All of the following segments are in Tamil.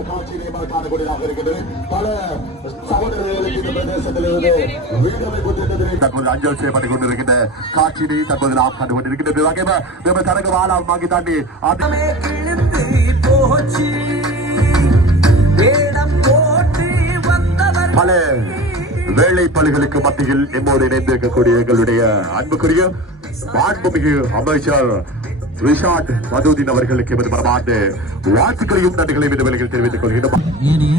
காட்சியை நம்மால் காணக்கூடியதாக இருக்கிறது. பல சகோதரர்களுக்கு இந்த பிரதேசத்திலிருந்து வீடு அமைப்பு திட்டத்தினை தற்போது அஞ்சல் செய்யப்பட்டுக் கொண்டிருக்கின்ற காட்சியினை தற்போது நாம் கண்டு கொண்டிருக்கின்றது வகைமா நம்ம தனக்கு வாழாம் வாங்கி தாண்டி கிழிந்து போச்சு. வேடம் போட்டு வந்தவர் பல வேலை பணிகளுக்கு மத்தியில் எம்மோடு இணைந்திருக்கக்கூடிய எங்களுடைய அன்புக்குரிய மாண்புமிகு அமைச்சர் ரிஷாட் மதுதீன் அவர்களுக்கு எமது மனமார்ந்த வாழ்த்துக்களையும் நன்றிகளையும் இந்த வேளையில் தெரிவித்துக் கொள்கிறோம் ஏனைய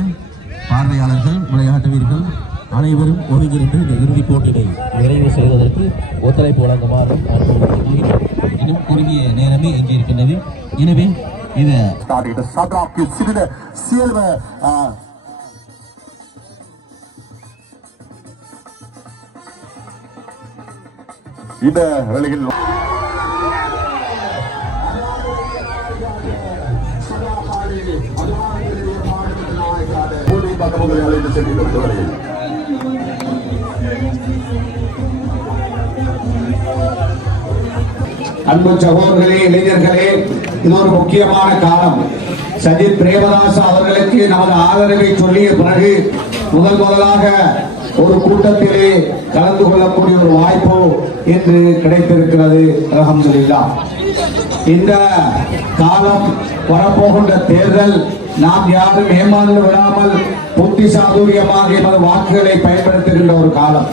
பார்வையாளர்கள் விளையாட்டு வீரர்கள் அனைவரும் ஒருங்கிணைந்து இந்த இறுதிப் போட்டியை நிறைவு செய்வதற்கு ஒத்துழைப்பு வழங்குமாறு. இன்னும் குறுகிய நேரமே எஞ்சி இருக்கின்றது எனவே இதை started சத்ராக்கு சிறிது சில்வ அழைத்து அன்பு சகோதரர்களே இளைஞர்களே இது ஒரு முக்கியமான காலம். சஜித் பிரேமதாஸ் அவர்களுக்கு நமது ஆதரவை சொல்லிய பிறகு முதல் முதலாக ஒரு கூட்டத்திலே கலந்து கொள்ளக்கூடிய ஒரு வாய்ப்பு இன்று கிடைத்திருக்கிறது. அலமதுல்லா இந்த காலம் வரப்போகின்ற தேர்தல் நாம் யாரும் ஏமாந்து விடாமல் புத்தி சாதுரியமாக எமது வாக்குகளை பயன்படுத்துகின்ற ஒரு காலம்.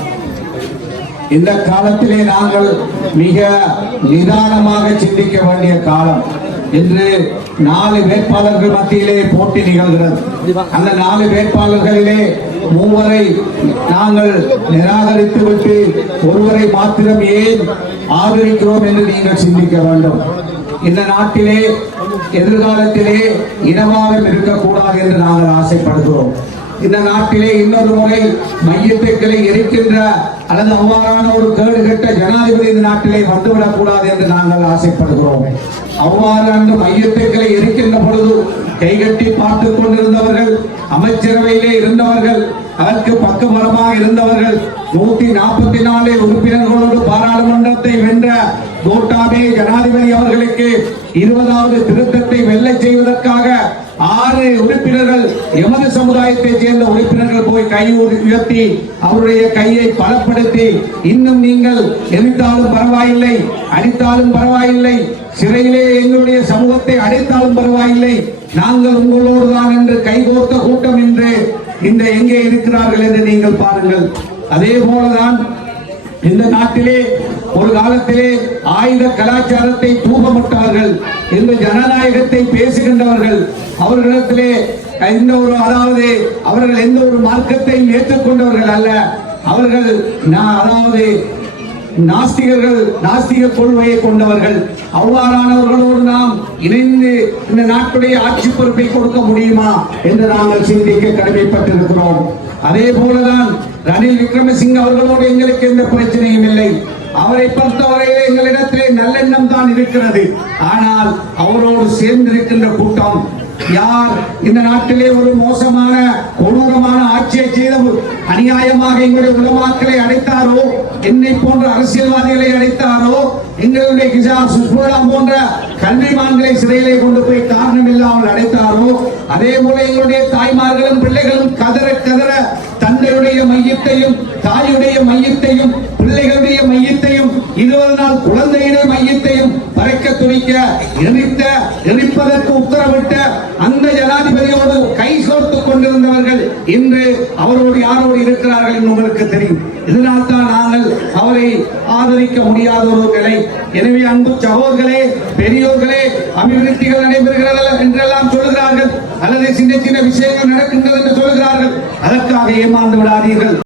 இந்த காலத்திலே நாங்கள் மிக நிதானமாக சிந்திக்க வேண்டிய காலம். இன்று நாலு வேட்பாளர்கள் மத்தியிலே போட்டி நிகழ்கிறது. அந்த நாலு வேட்பாளர்களிலே மூவரை நாங்கள் நிராகரித்து விட்டு ஒருவரை மாத்திரம் ஏன் ஆதரிக்கிறோம் என்று நீங்கள் சிந்திக்க வேண்டும். இந்த நாட்டிலே எதிர்காலத்திலே இனவாதம் இருக்கக்கூடாது என்று நாங்கள் ஆசைப்படுகிறோம். இந்த நாட்டிலே இன்னொரு முறை மையத்துக்களை எரிக்கின்ற அல்லது அவ்வாறான ஒரு கேடு கெட்ட ஜனாதிபதி இந்த நாட்டிலே வந்துவிடக் கூடாது என்று நாங்கள் ஆசைப்படுகிறோம். அவ்வாறு அந்த மையத்துக்களை எரிக்கின்ற பொழுது கைகட்டி பார்த்துக் கொண்டிருந்தவர்கள் அமைச்சரவையிலே இருந்தவர்கள் அதற்கு பக்கபலமாக இருந்தவர்கள் நூத்தி நாற்பத்தி நாலு உறுப்பினர்களோடு பாராளுமன்றத்தை வென்ற கோட்டாபே ஜனாதிபதி அவர்களுக்கு இருபதாவது திருத்தத்தை வெல்ல செய்வதற்காக ஆறு உறுப்பினர்கள் எமது சமுதாயத்தைச் சேர்ந்த உறுப்பினர்கள் போய் கை உயர்த்தி அவருடைய கையை பலப்படுத்தி இன்னும் நீங்கள் எரித்தாலும் பரவாயில்லை அடித்தாலும் பரவாயில்லை சிறையிலே எங்களுடைய சமூகத்தை அடைத்தாலும் பரவாயில்லை நாங்கள் உங்களோடு தான் என்று கைகோர்த்த கூட்டம் என்று இந்த எங்கே இருக்கிறார்கள் என்று நீங்கள் பாருங்கள். அதே போலதான் இந்த நாட்டிலே ஒரு காலத்திலே ஆயுத கலாச்சாரத்தை தூபமிட்டார்கள் இந்த ஜனநாயகத்தை பேசுகின்றவர்கள். அவர்களிடத்திலே எந்த ஒரு அதாவது அவர்கள் எந்த ஒரு மார்க்கத்தையும் ஏற்றுக்கொண்டவர்கள் அல்ல. அவர்கள் நான் அதாவது நாஸ்திகர்கள் நாஸ்திக கொள்கையை கொண்டவர்கள். அவ்வாறானவர்களோடு நாம் இணைந்து இந்த நாட்டுடைய ஆட்சி பொறுப்பை கொடுக்க முடியுமா என்று நாங்கள் சிந்திக்க கடமைப்பட்டிருக்கிறோம். அதே போலதான் ரணில் விக்ரமசிங்க அவர்களோடு எங்களுக்கு எந்த பிரச்சனையும் இல்லை. அவரை பொறுத்தவரையிலே எங்களிடத்திலே நல்லெண்ணம் தான் இருக்கிறது. ஆனால் அவரோடு சேர்ந்திருக்கின்ற கூட்டம் யார் இந்த நாட்டிலே ஒரு மோசமான கொடூரமான ஆட்சியை செய்த அநியாயமாக எங்களுடைய உலமாக்களை அடைத்தாரோ என்னை போன்ற அரசியல்வாதிகளை அடைத்தாரோ எங்களுடைய கிசா சுஷ்மலா போன்ற கல்விமான்களை சிறையிலே கொண்டு போய் காரணம் இல்லாமல் அடைத்தாரோ அதே போல எங்களுடைய தாய்மார்களும் பிள்ளைகளும் கதற கதற தந்தையுடைய மையத்தையும் தாயுடைய மையத்தையும் பிள்ளைகளுடைய மையத்தையும் இருபது நாள் குழந்தையுடைய மையத்தையும் பறக்க துணிக்க இன்று அவரோடு யாரோடு இருக்கிறார்கள் என்று உங்களுக்கு தெரியும். இதனால் தான் நாங்கள் அவரை ஆதரிக்க முடியாத ஒரு நிலை. எனவே அன்பு சகோதர்களே பெரியோர்களே அபிவிருத்திகள் நடைபெறுகிறது என்றெல்லாம் சொல்லுகிறார்கள். அல்லது சின்ன சின்ன விஷயங்கள் நடக்கின்றது என்று சொல்லுகிறார்கள். அதற்காக ஏமாந்து விடாதீர்கள்.